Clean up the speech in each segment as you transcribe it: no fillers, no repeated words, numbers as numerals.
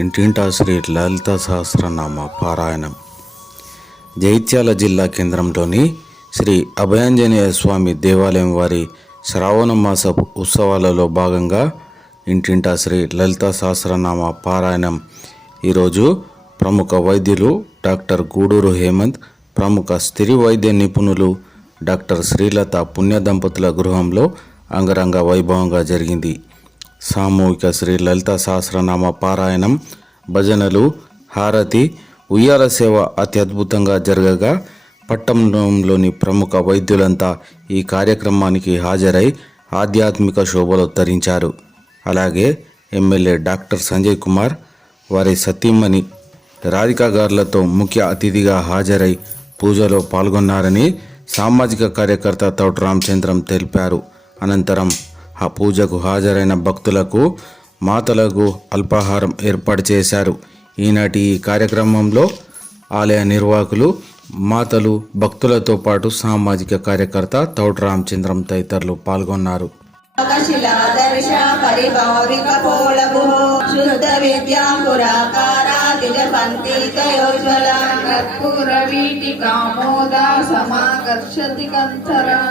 ఇంటింటా శ్రీ లలిత సహస్రనామ పారాయణం. జైత్యాల జిల్లా కేంద్రంలోని శ్రీ అభయాంజనేయ స్వామి దేవాలయం వారి శ్రావణ మాస ఉత్సవాలలో భాగంగా ఇంటింటా శ్రీ లలిత సహస్రనామ పారాయణం ఈరోజు ప్రముఖ వైద్యులు డాక్టర్ గూడూరు హేమంత్, ప్రముఖ స్త్రీ వైద్య నిపుణులు డాక్టర్ శ్రీలత పుణ్య దంపతుల గృహంలో అంగరంగ వైభవంగా జరిగింది. సామూహిక శ్రీ లలిత సహస్రనామ పారాయణం, భజనలు, హారతి, ఉయ్యాల సేవ అత్యద్భుతంగా జరగగా పట్టణంలోని ప్రముఖ వైద్యులంతా ఈ కార్యక్రమానికి హాజరై ఆధ్యాత్మిక శోభలో తరించారు. అలాగే ఎమ్మెల్యే డాక్టర్ సంజయ్ కుమార్, వారి సతీమణి రాధికా గారులతో ముఖ్య అతిథిగా హాజరై పూజలో పాల్గొన్నారని సామాజిక కార్యకర్త తౌట రామచంద్రం తెలిపారు. అనంతరం ఆ పూజకు హాజరైన భక్తులకు మాతలకు అల్పాహారం ఏర్పాటు చేశారు. ఈనాటి ఈ కార్యక్రమంలో ఆలయ నిర్వాహకులు, మాతలు, భక్తులతో పాటు సామాజిక కార్యకర్త తౌట రామచంద్రం తదితరులు పాల్గొన్నారు.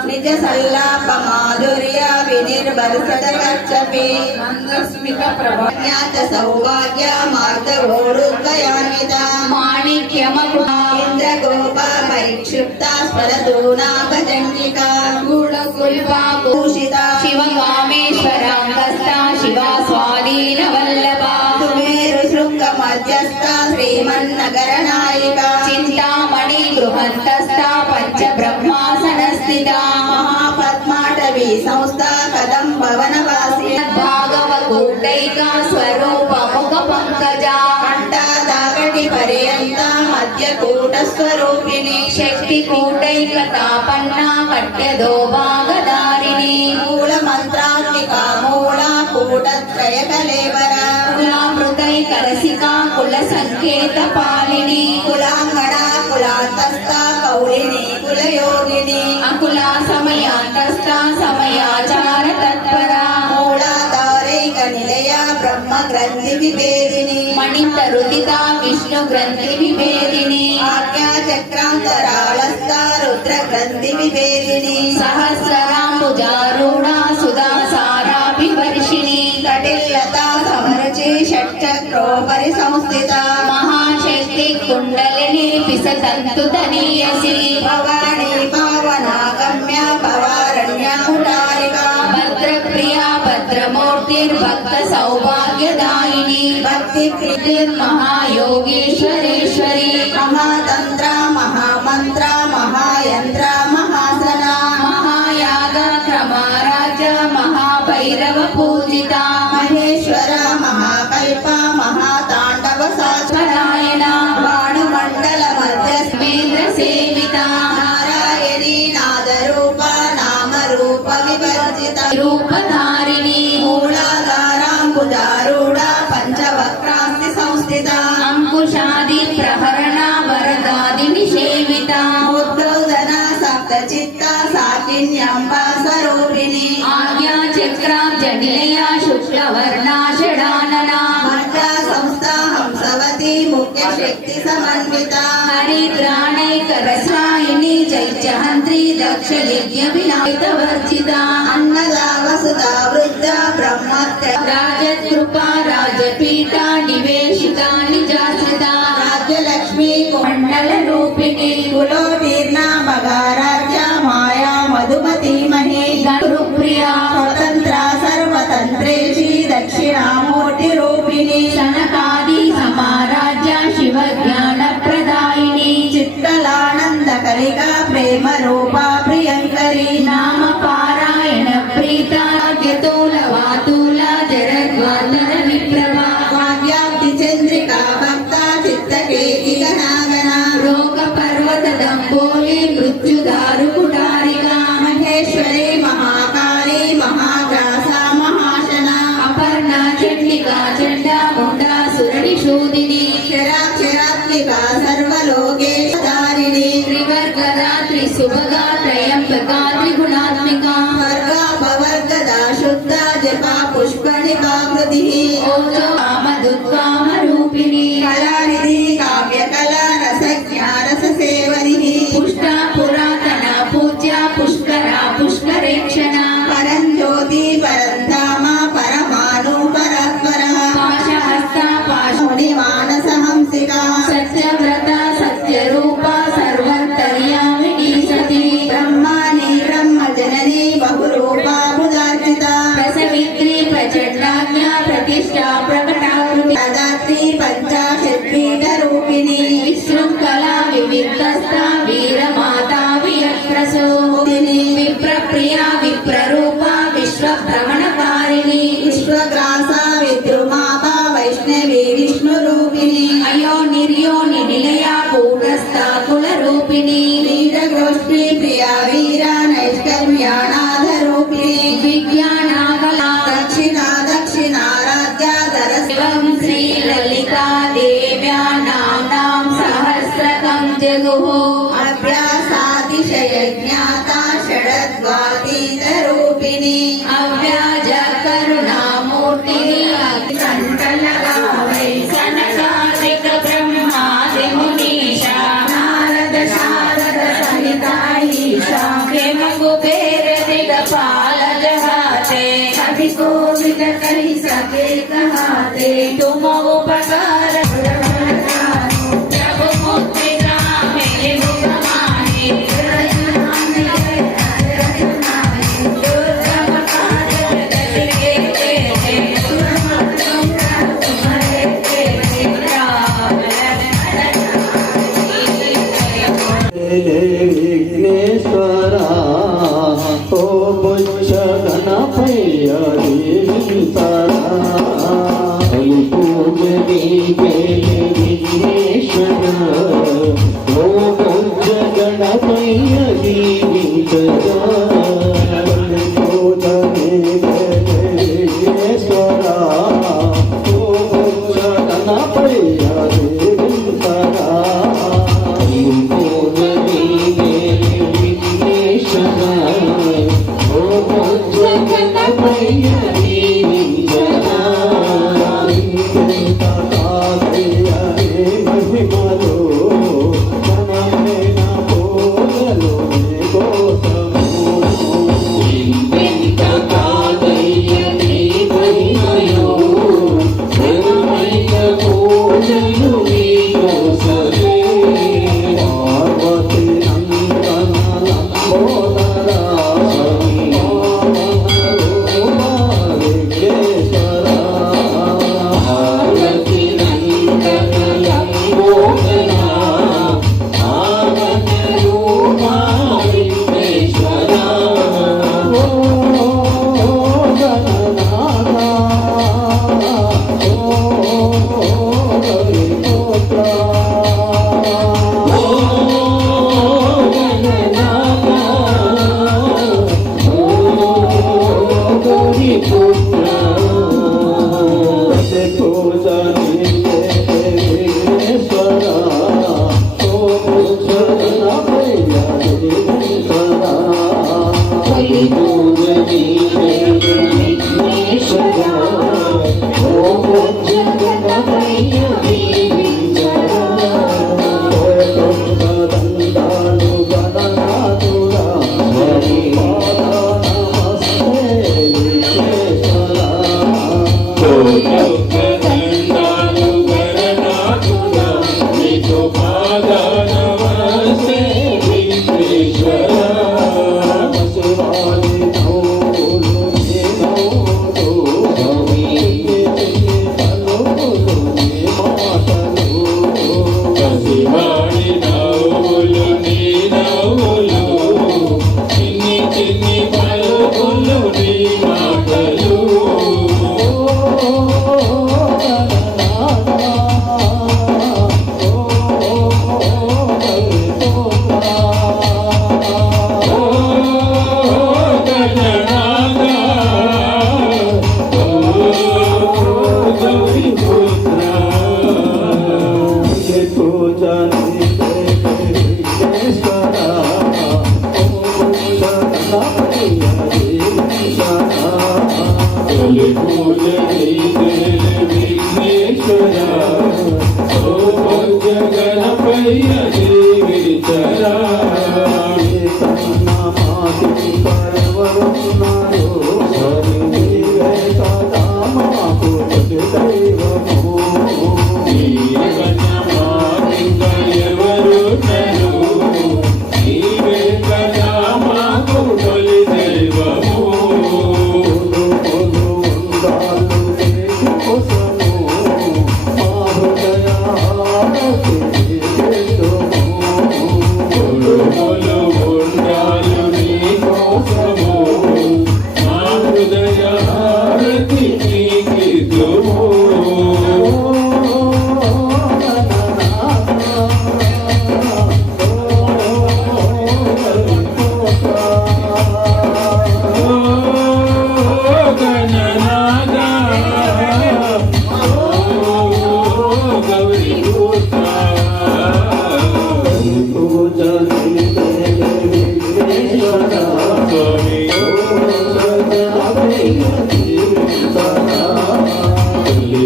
నిజ సల్లాప మాధుర్య వినిర్భర్షత గచ్చపి మందస్మిత ప్రభాజ్ఞాత సౌభాగ్య మార్గోరుద్వయాన్విత మాణిక్యమగు ఇంద్రగోప పరిక్షిప్త స్వరతూనా భజంజికా గూఢకుల్పా భూషిత శివకామేశ్వరాంగస్థ శివా స్వాధీన వల్లభ సుమేరు శృంగ మధ్యస్థ శ్రీమన్నగర నాయిక చింతామణి గృహంతస్థ పంచ బ్రహ్మాసన స్థిత మహాపద్మాటవీ సంస్థ కదంబవనవాసి భాగవ కూటైక స్వరూప ముఖ పంకజ కంఠాదాగటి పర్యంత మధ్య కూట స్వరూపిణి శక్తి కూటైక తాపన్న కట్యదో భాగదారిణి మూల మంత్రాత్మిక మూల కూటత్రయ కలేవర కులామృతైక రసికా కుల సంకేత పాలిని కులాంగణ కులాంతస్థ కౌలిని కులయోగిని అకులా సమయాంతస్థ సమయాచార తత్పర మూలాధారైక నిలయ బ్రహ్మ గ్రంథి విభేదిని మణిత రుదిత విష్ణు గ్రంథి విభేదిని ఆజ్ఞా చక్రాంతరాళస్థ రుద్ర గ్రంథి విభేదిని సహస్రాంబుజారూఢ సుధా సారాభివర్షిణి కటిల్లత సమరచి షట్చక్రోపరి సంస్థిత మహాశక్తి కుండలిని పిసతంతు తనీయసి భవాని పావనాగమ్య భవారణ్య కుటారిక భద్రప్రియా భద్రమూర్తిర్భక్త సౌభాగ్యదాయిని భక్తి ప్రీతిర్మహాయోగీశ్వరేశ్వరి మహాతంత్ర మహామంత్ర మహాయంత్ర మహాసన మహాయాగ క్రమారాజ మహాభైరవ పూజిత మహేశ్వర మహాకల్ప మహాతాండవ సాక్షరాయణ వాణుమండల మధ్యస్మేంద్ర సేవిత నారాయణీ నాదరూప నామరూప వివర్జిత రూపధారిణి మూలాధారాంబుజారూఢ పంచవక్రాస్తి సంస్థిత అంకుశాది ప్రహరణ వరదాది నిషేవిత ఉద్బోధన సప్తచిత్త సాకిన్యంబ స్వరూపిణి ఆజ్ఞా చక్రాబ్జ నిలయ శుక్లవర్ణా షడానన మర్గా సంస్థ హంసవతి ముఖ్య శక్తి సమన్విత హరిద్రాణైక రసాయిని చైత్యహంత్రి దక్ష యజ్ఞ వినాయక వర్జిత అన్నదా వసుత వృద్ధ బ్రహ్మత్ర రాజకృపా రాజపీఠ నివేశిత నిజాశ్రిత రాజ్యలక్ష్మి మండల రూపిణి కులోటీర్ణ మగారాజ్య మాయా మధుమతి మహే గురుప్రియా స్వతంత్ర సర్వతంత్రేషి దక్షిణామూర్తి రూపిణి సనకాది సమారాజ్య శివ జ్ఞాన ప్రదాయిని చిత్తలానంద కలిక ప్రేమ రూప ప్రియంకరి నామ పారాయణ ప్రీత యతూల వాతూల జరద్వాతర విప్రభా వాగ్యాప్తి చంద్రికా భక్త చిత్తకేకి గణాగణ రోగ పర్వత దంబోలి మృత్యుదారు కుటారిక మహేశ్వరి మహాకాళి మహాగ్రాస మహాశన అపర్ణ చండికా చండ ముండాసురణి శూదిని క్షరాక్షరాత్మిక సర్వలోకేశారిణి త్రివర్గదా త్రిశుభగా త్రయంబకా త్రిగుణాత్మిక వర్గాపవర్గదా శుద్ధ జపా పుష్పణికా కృతి ఓజో కామదుద్గామరూ सहस्रकं श्रीललिता देव्या नाम्नां सहस्रकं जगुः अभ्यासातिशयज्ञाता षडद्वातीतरूपिणी अव्याज करुणामूर्तिनि अग्निकण्ठलगा वै सनकादिक ब्रह्मादि मुनीषा नारद शारद सहिता ईशा हेम कुबेर दिगपाल जहाते कवि कोविद कहि सके कहाते तुम उपकार प्रभु मुद्रिका मेरे मुखमाहि दुर्गम काज जगत के तेरे तुम्हारे तेरे राम विघ्नेश्वरा ओ बुच्च गणपయ్య देवीतरा पूजनी विघ्नेश्वरा ओ बुच्च गणपయ్య देवीतरा पूजनी विघ्नेश्वरा ओ बुच्च गणपయ్య देवीतरा దైవము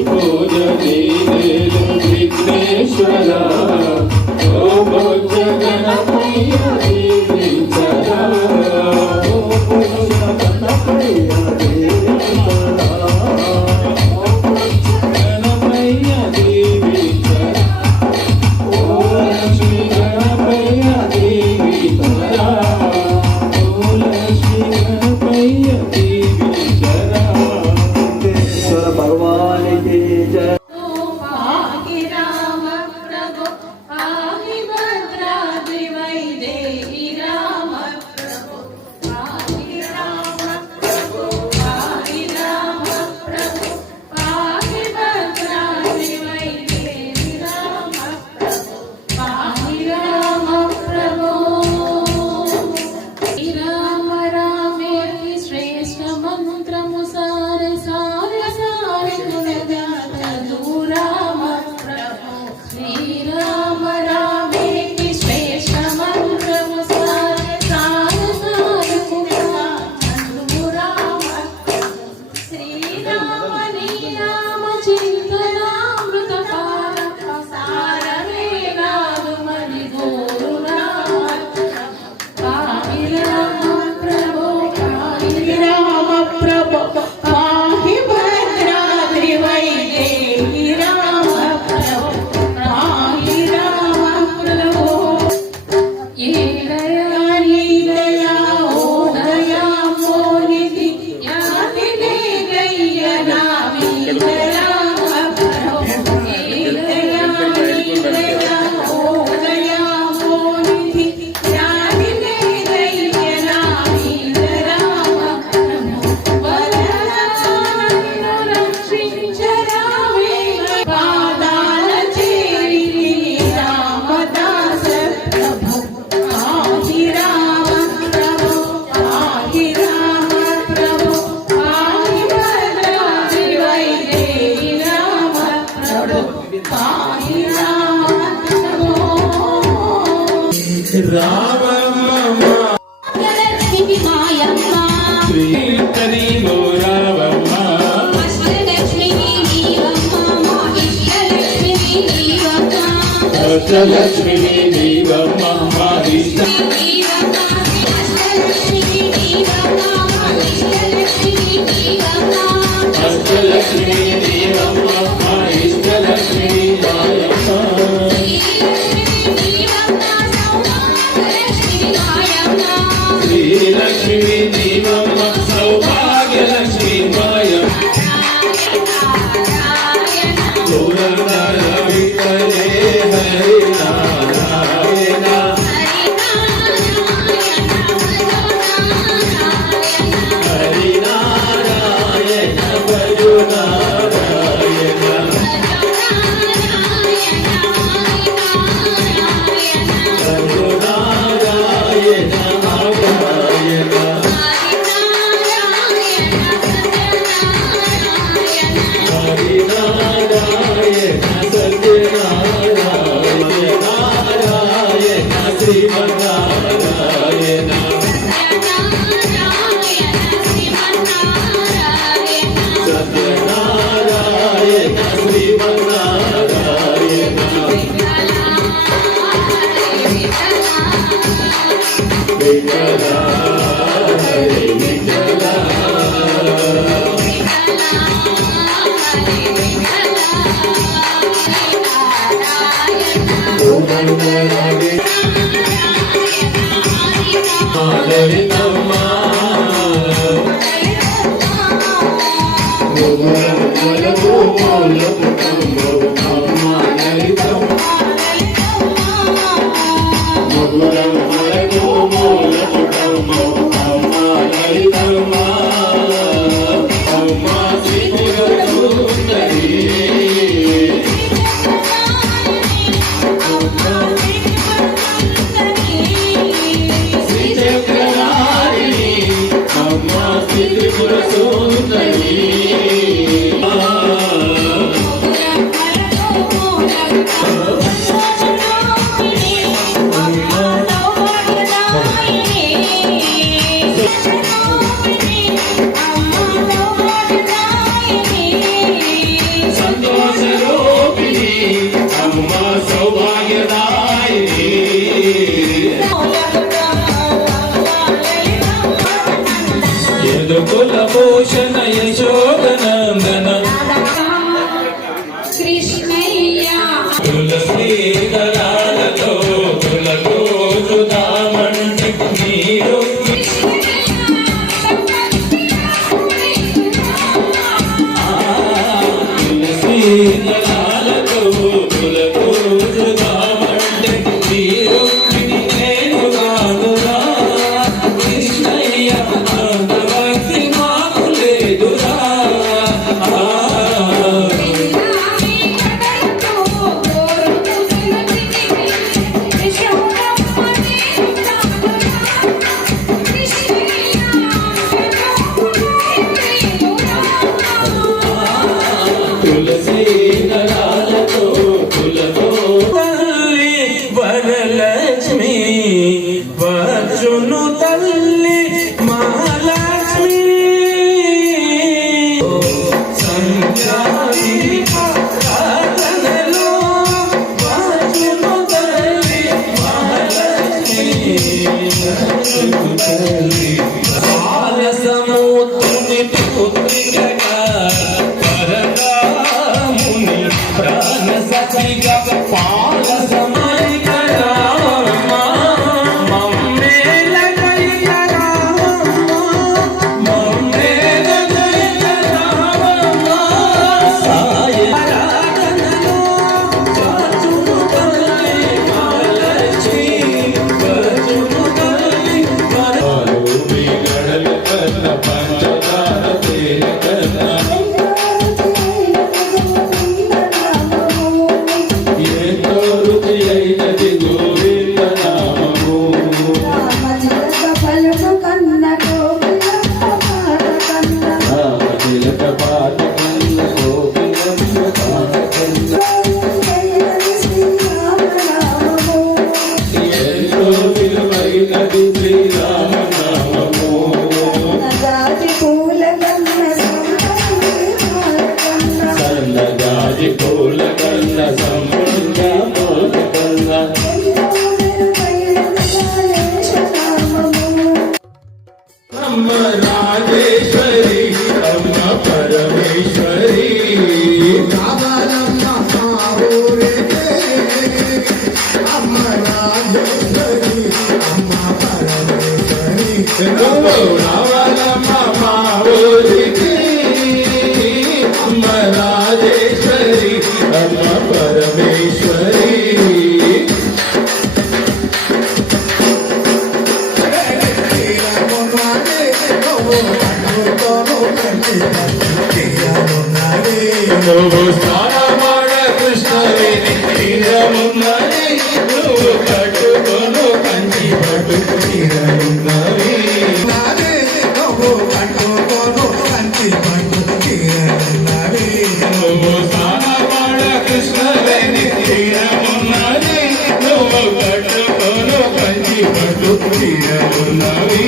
పూజ నీవేలు విఘ్నేశ్వర ఓ భోజ గణపయ్య దీవించరా ఓ భోజ గణపయ్య దీవించరా ఓ భోజ గణపయ్య దీవించరా ఓ లక్ష్మీ గణపయ్య దీవించరా ఓ లక్ష్మీ గణపయ్య దీవించరా వెంకటేశ్వర భగవానికి జయ पाहि राम प्रभु पाहि भद्राद्रि वैदेहि राम प्रभु पाहि राम प्रभु पाहि राम प्रभु पाहि भद्राद्रि वैदेहि राम प्रभु पाहि राम प्रभु राम रामेति श्रेष्ठ मंत्रमु सारे सारे सारे गुणगान राम प्रभु श्रीराम रामेति श्रेष्ठ मंत्रमु सारे सारे सारे गुणगान राम प्रभु श्रीराम नीराम चिंतनामृत पार सारवे नागमणि गोरु राम पाहि राम प्रभु पाहि राम प्रभु पाहि भद्राद्रि वैदेहि राम प्रभु पाहि राम प्रभु ये दया ओ दया मोनिधि याति दे गैया नामी राम प्रभु ये दया ओ दया मोनिधि याति दे गैया नामी राम प्रभु वरदान रक्षिंचरावे पादाల చేరి రామదాస ప్రభు పాहि రామ ప్రభు పాहि రామ ప్రభు పాहि భద్రాద్రి వైదేహి రామ ప్రభు పాहि రామ ప్రభు రామమ్మ లక్ష్మి మాయమ్మ శ్రీకరి రామమ్మ అష్టలక్ష్మి నీవమ్మ మా ఇష్టలక్ష్మి నీవమ్మ అష్టలక్ష్మి నీవమ్మ మా ఇష్ట నీవమ్మ అష్టలక్ష్మి నీవమ్మ మా ఇష్టలక్ష్మి నీవమ్మ అష్టలక్ష్మి నీవమ్మ మా ఇష్టలక్ష్మి మాయమ్మ శ్రీలక్ష్మి నీవమ్మ సౌభాగ్యలక్ష్మి మాయమ్మ గోరనార విఠలే హరి నారాయణ హరి నారాయణ భజు నారాయణ భజు నారాయణ నారాయణ హరి నారాయణ సత్యనారాయణ నారాయణ శ్రీమన్నారాయణ సత్యనారాయణ శ్రీమన్నారాయణ విఠల హరి విఠల లలితమ్మ మూలకు మూలకు అమ్మ లలితమ్మ మూలకు మూలకు అమ్మ లలితమ్మ అమ్మ శ్రీగురుందరి శ్రీచక్రనారాయణ కృష్ణయ్య తులసి దళాలతో తులతోచుదామంటే నీరు తులసి దళాలతో తులతోచుదామంటే నీరు నేను కాదురా కృష్ణయ్య అంత భక్తి మాకు లేదురా తులసి దళాలతో తులతో తల్లి వరలక్ష్మి వచ్చును తల్లి మహాలక్ష్మి సంజాతి ప్రార్థనలో వచ్చును తల్లి మహాలక్ష్మి వచ్చును తల్లి సముద్రుని పుత్రికగా పరకాముని ప్రాణ సఖిగా పాల సమరిక రామమ్మ మమ్మేల కయ్య రామమ్మ మమ్మేల కయ్య రామమ్మ సాయ ఆరాధనలో వచ్చును తల్లి మహాలక్ష్మి వచ్చును తల్లి మీ గడల కన్న పంచదార తేన కన్న ఎంతో రుచి అయినది గోవింద నామము రామతిలక పాట కన్న గోవింద పాట కన్న ఎంతో విలువైనది శ్రీరామ నామము సన్నగాజి పూల కన్న సంపూర్ణ పూల కన్న అమ్మ రాజేశ్వరి అమ్మ పరమేశ్వరి రావాలమ్మ మా ఊరికి అమ్మ రాజేశ్వరి అమ్మ పరమేశ్వరి నువ్వు స్నానమాడ కృష్ణవేణి తీరమున్నది నువ్వు కట్టుకొను కంచి పట్టుకు తీరమున్నవి నువ్వు స్నానమాడ కృష్ణవేణి తీరమున్నది నువ్వు కట్టుకొను కంచి పట్టుకు తీరమున్నవి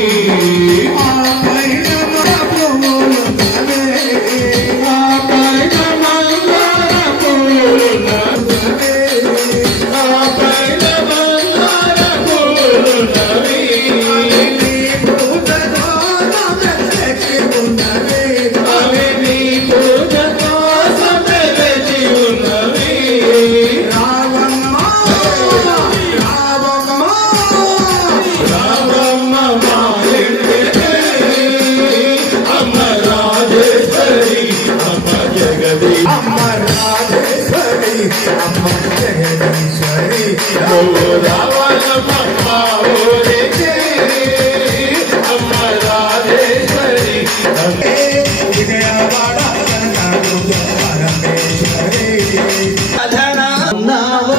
ఉన్నావో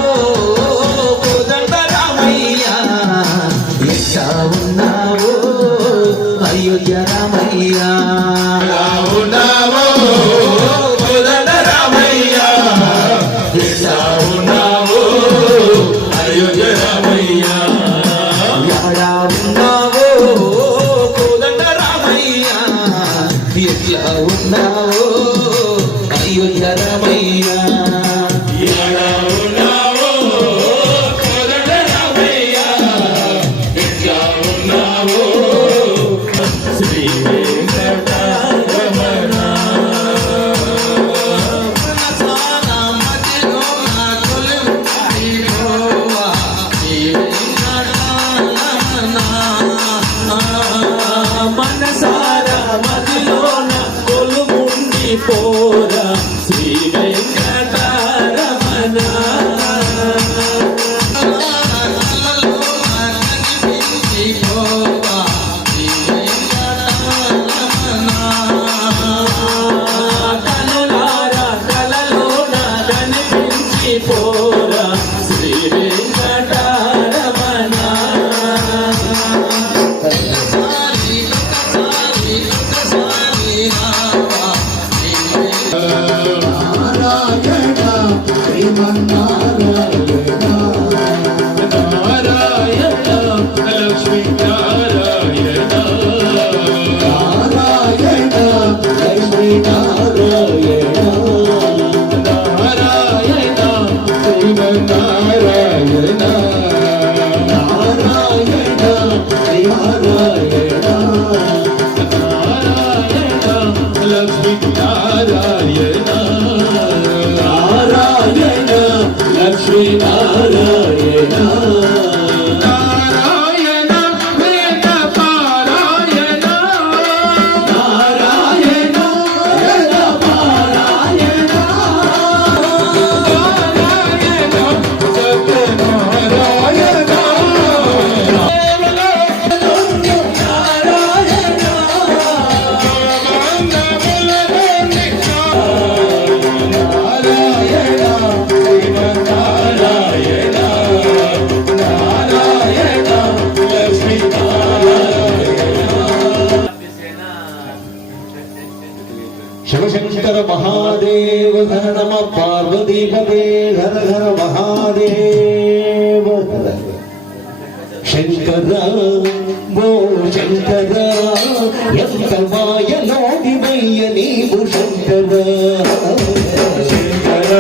కోదండ రామయ్య ఎట్టా ఉన్నావో అయోధ్య రామయ్య ఉన్నావో కోదండ రామయ్య ఎట్టా ఉన్నావో అయోధ్య రామయ్య పోరా శ్రీ వెంకటరమణ శివశంకర మహాదేవ హర నమ పార్వతీపతే హర హర మహాదేవ శంకర ఓ శంకర ఎంత మాయలోడివయ్య నీవు శంకర శంకర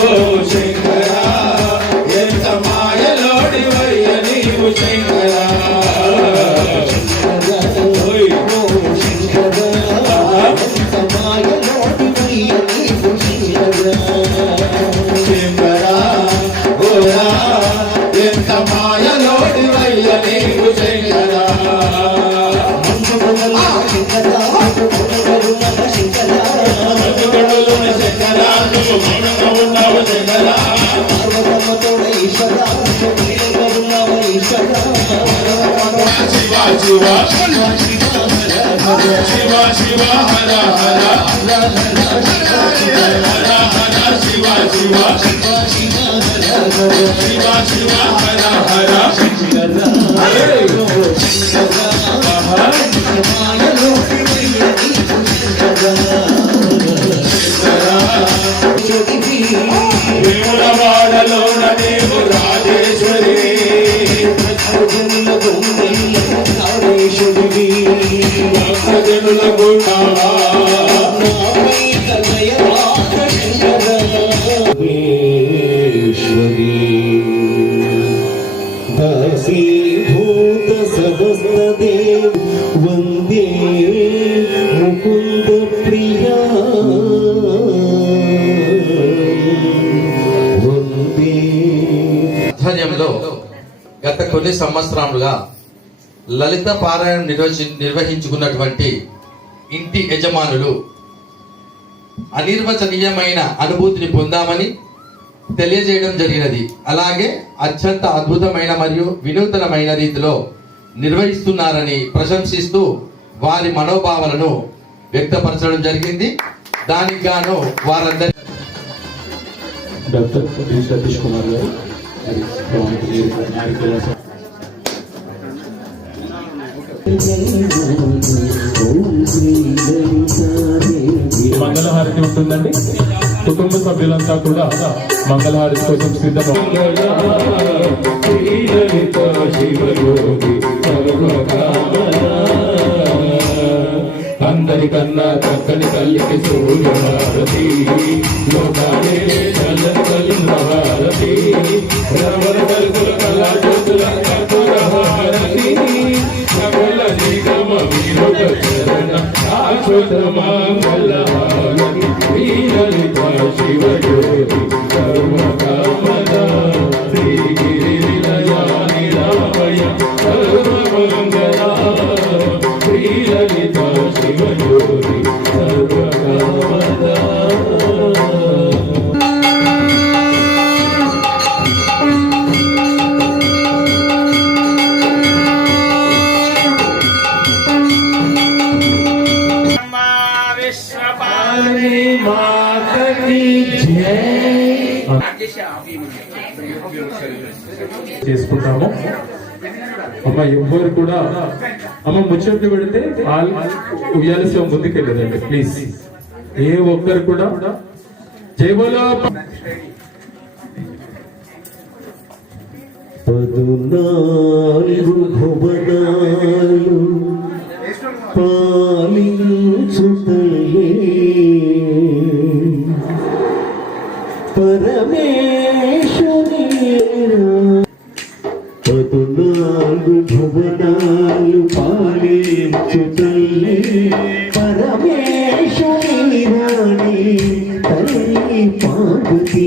ఓ శంకర ఎంత మాయలోడివయ్య నీవు శంకర శివ శివ హర హర శివ శివ శివ హర హర వేములవాడలోన దేవు రాజేశ్వరి భక్తజనుల గుణావా దాసీభూత సమస్తదేవ వందే ముకుంద ప్రియా వందే ఆధ్వర్యంలో గత కొన్ని సంవత్సరాలుగా లలిత పారాయణం నిర్వహించుకున్నటువంటి ఇంటి యజమానులు అనిర్వచనీయమైన అనుభూతిని పొందామని తెలియజేయడం జరిగినది. అలాగే అత్యంత అద్భుతమైన మరియు వినూతనమైన రీతిలో నిర్వహిస్తున్నారని ప్రశంసిస్తూ వారి మనోభావాలను వ్యక్తపరచడం జరిగింది. దానికి గాను వారందరి డాక్టర్ డి సతీష్ కుమార్ గారు మంగళహారతి ఉంటుందండి. కుటుంబ సభ్యులంతా కూడా మంగళహారతి కోసం అందరికన్నా చక్కని తల్లికి సూర్యహారతి లోకాలే చల్లని హారతి రమణ కల్పుల కళా జ్యోతుల కర్పూరహారతి సకల నిగమ వినుత చరణ ఆశ్రుత మంగళహారతి శ్రీలలిత శివజ్యోతి సర్వకామద శ్రీగిరి నిలయ నిరామయ సర్వమంగళ శ్రీలలిత శివజ్యోతి సర్వకామద చేసుకుంటాము. అమ్మ ఎవ్వరు కూడా అమ్మ ముచ్చట్లు పెడితే ఉయ్యాల్సిన ముందుకెళ్ళదండి ప్లీజ్. ఏ ఒక్కరు కూడా జైబోలో 14 భువనాలు పాలించుతయే పరమేశ్వరి 14 భువనాలు పాలించుతయే పరమేశ్వరి రాణి తల్లి పార్వతి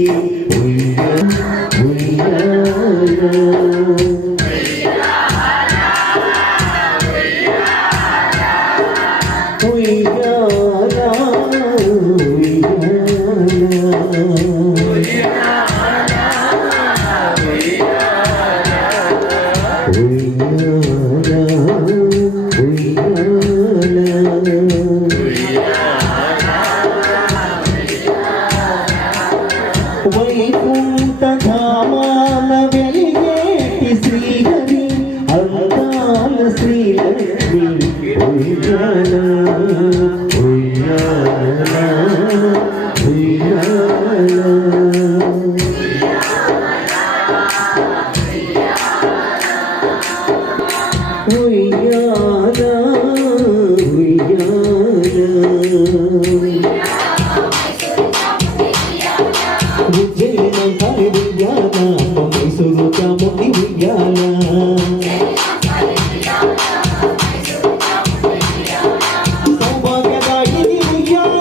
వైకుంఠధామాన వెలిగేటి శ్రీహరి అందాల శ్రీలక్ష్మి ఉయ్యాల ఉయ్యాల ఉయ్యాల ఉయ్యాల ఉయ్యాల మైసూరు చాముండి ఉయ్యాల సౌభాగ్యదాయిని ఉయ్యాల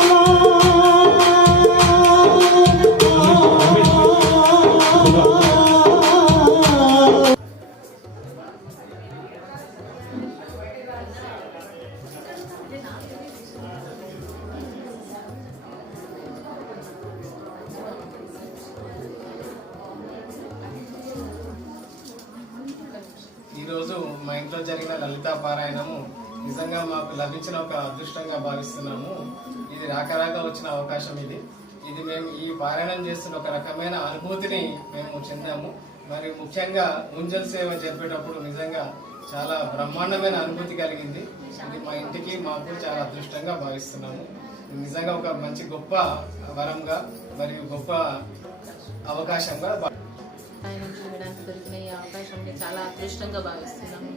ఈరోజు మా ఇంట్లో జరిగిన లలితా పారాయణము నిజంగా మాకు లభించిన ఒక అదృష్టంగా భావిస్తున్నాము. ఇది రాక వచ్చిన అవకాశం ఇది మేము ఈ పారాయణం చేస్తున్న ఒక రకమైన అనుభూతిని మేము చెందాము. మరి ముఖ్యంగా ఉంజల్ సేవ జరిపేటప్పుడు నిజంగా చాలా బ్రహ్మాండమైన అనుభూతి కలిగింది. ఇది మా ఇంటికి మాకు చాలా అదృష్టంగా భావిస్తున్నాము. నిజంగా ఒక మంచి గొప్ప వరంగా మరియు గొప్ప అవకాశంగా ఆయన చేయడానికి దొరికిన ఈ అవకాశాన్ని చాలా అదృష్టంగా భావిస్తున్నాము.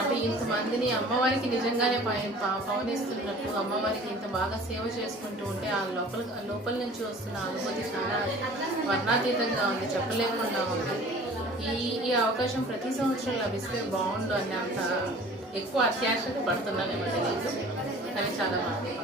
అంటే ఇంతమందిని అమ్మవారికి నిజంగానే పవనిస్తున్నట్టు అమ్మవారికి ఇంత బాగా సేవ చేసుకుంటూ ఉంటే ఆ లోపల నుంచి వస్తున్న అనుభూతి చాలా వర్ణాతీతంగా ఉంది, చెప్పలేకుండా ఉంది. ఈ అవకాశం ప్రతి సంవత్సరం లభిస్తే బాగుండు అని అంత ఎక్కువ అత్యాశకు పడుతున్నానేమో తెలియదు, కానీ చాలా బాగుంది.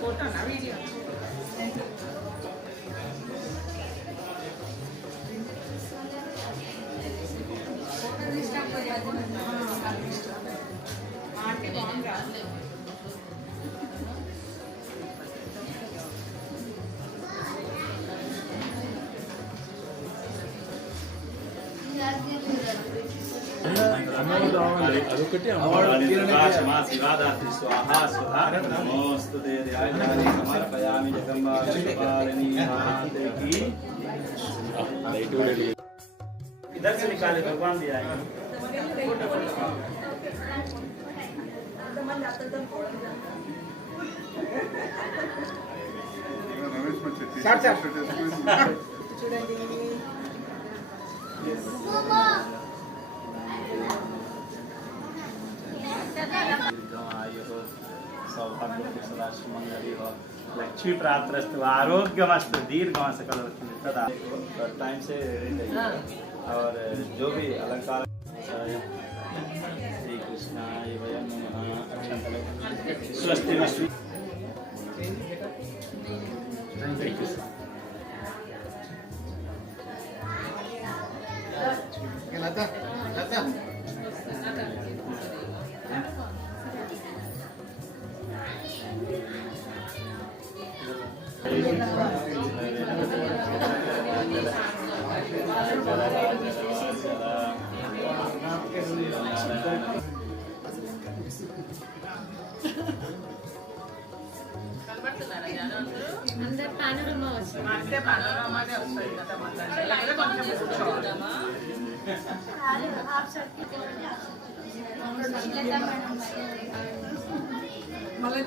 ఫోటోనా వీడియో అంటే బాగుంది. అదొకటి శివాదాత్రి స్వాహా స్వాహా నమోస్తుతే ధ్యాయామి సమర్పయామి జగంబాలిని మహాదేవి इधर से निकाले भगवान दिया है सौभाग्य मंगली हो लक्ष्मी प्राप्तस्तु आरोग्यमस्तु दीर्घम सकल तदा टाइम से और जो भी अलंकार श्री कृष्णाय वयं नमः अक्षंतल स्वस्ति नश्वी लता కనబడుతున్నారా జనం అందరూ? అందరు పానోరమా వస్తుంది. అంటే పనోరమానే వస్తుంది కదా మాట్లాడాలి. లేకపోతే కొంచెం కూర్చోవడమా? మళ్ళీ